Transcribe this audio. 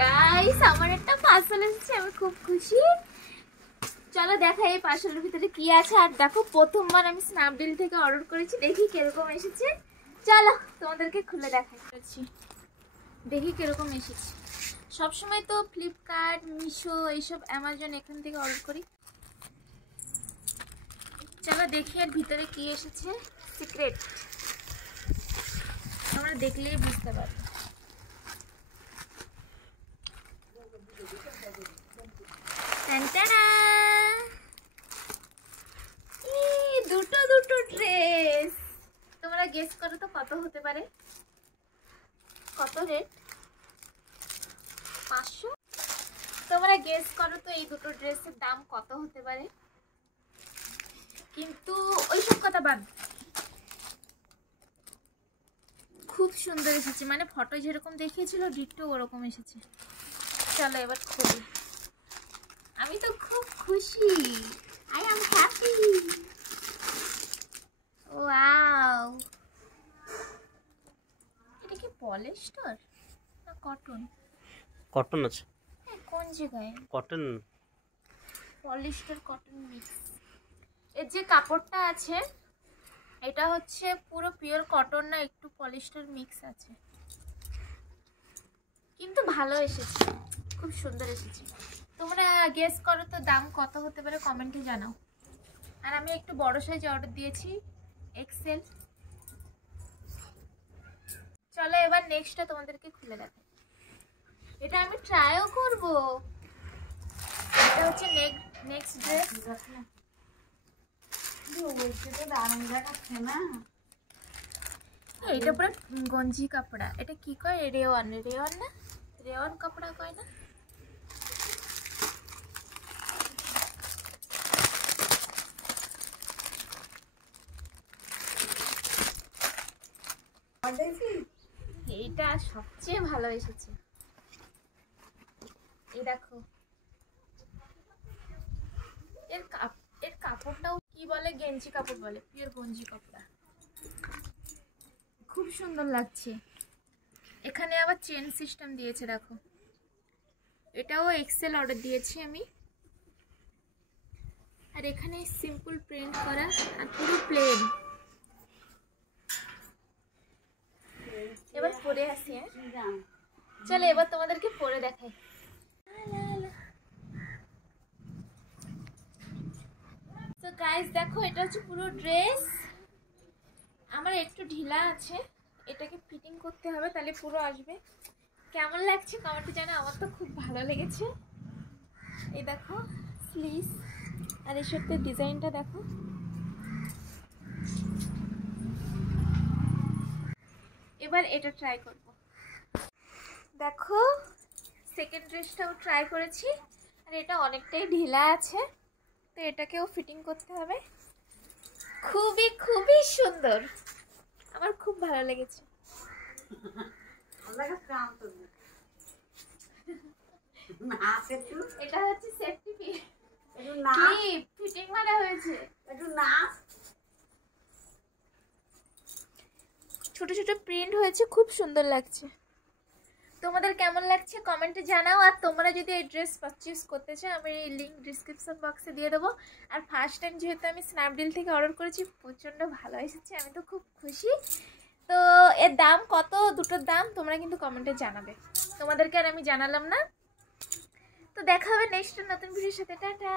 Guys আমার একটা parcel এসেছে, আমি খুব খুশি। চলো দেখাই এই পার্সেলের ভিতরে কি আছে। আর দেখো প্রথমবার আমি স্ন্যাপডিল থেকে অর্ডার করেছি, দেখি কিরকম এসেছে। চলো তোমাদেরকে খুলে দেখাচ্ছি, দেখি কিরকম এসেছে। সবসময় তো ফ্লিপকার্ট, মিশো, এইসব অ্যামাজন এখান থেকে অর্ডার করি। চলো দেখি এর ভিতরে কি এসেছে। সিক্রেট, তোমরা দেখলেই বুঝতে পারবে। দুটো দুটো ড্রেস। তোমরা গেস করো তো কত হতে পারে, কত রেট? 500। তোমরা গেস করো তো এই দুটো ড্রেসের দাম কত হতে পারে। কিন্তু ওইসব কথা বাদ, খুব সুন্দর এসেছে, মানে ফটো যেরকম দেখিয়েছিল ডিট্টো ওরকম এসেছে। চলো এবার খুলি। আমি তো খুব খুশি, আই এম হ্যাপি। ওয়াও, এটা কি পলিস্টার না কটন? কটন আছে। হ্যাঁ, কোন জায়গায় কটন? Polyester cotton mix. এর যে কাপড়টা আছে এটা হচ্ছে পুরো পিওর কটন না, একটু পলিস্টার মিক্স আছে, কিন্তু ভালো এসেছে, খুব সুন্দর এসেছে। তোমরা গেস করো তো দাম কত হতে পারে, কমেন্টে জানাও। আর আমি একটু বড় সাইজে অর্ডার দিয়েছি, এক্সেল। চলো এবার নেক্সটটা তোমাদেরকে খুলে দেখাই। এটা আমি ট্রাইও করব। এটা হচ্ছে নেক্সট ড্রেস। এটা পুরো গঞ্জি কাপড়া। এটা কি কয়? রেওয়ান। রেওয়ান না, রেওয়ান কাপড়া কয় না? এইটা সবচেয়ে ভালো এসেছে। এই দেখো, এর কাপড়টাও কি বলে, গেঞ্জি কাপড় বলে, পিওর গঞ্জি কাপড়া, খুব সুন্দর লাগছে। এখানে আবার চেন সিস্টেম দিয়েছে, দেখো। এটাও এক্সেল অর্ডার দিয়েছি আমি। আর এখানে সিম্পল প্রিন্ট করা আর পুরো প্লেন। এবার পরে আসি। চলো এবার তোমাদেরকে পরে দেখাই। তো গাইস দেখো, এটা হচ্ছে পুরো ড্রেস। আমার একটু ঢিলা আছে, এটাকে ফিটিং করতে হবে, তাহলে পুরো আসবে। কেমন লাগছে কমেন্টে জানাও। আমার তো খুব ভালো লেগেছে। এই দেখো স্লিভস, আর এই সত্যি ডিজাইনটা দেখো। এবার এটা ট্রাই করব। দেখো সেকেন্ড ড্রেসটাও ট্রাই করেছি, আর এটা অনেকটাই ঢিলা আছে, তো এটাকেও ফিটিং করতে হবে। খুবই খুবই সুন্দর, আমার খুব ভালো লেগেছে। এটা হচ্ছে সেফটি পিন, ফিটিং করা হয়েছে। ছোট ছোট প্রিন্ট হয়েছে, খুব সুন্দর লাগছে। তোমাদের কেমন লাগছে কমেন্টে জানাও। আর তোমরা যদি এই ড্রেস পারচেজ করতে চাও, আমি এই লিঙ্ক ডিসক্রিপশন বক্সে দিয়ে দেবো। আর ফার্স্ট টাইম যেহেতু আমি স্ন্যাপডিল থেকে অর্ডার করেছি, প্রচণ্ড ভালো এসেছে, আমি তো খুব খুশি। তো এর দাম কত, দুটোর দাম তোমরা কিন্তু কমেন্টে জানাবে। তোমাদেরকে আর আমি জানালাম না। তো দেখা হবে নেক্সট নতুন ভিডিওর সাথে। টাটা।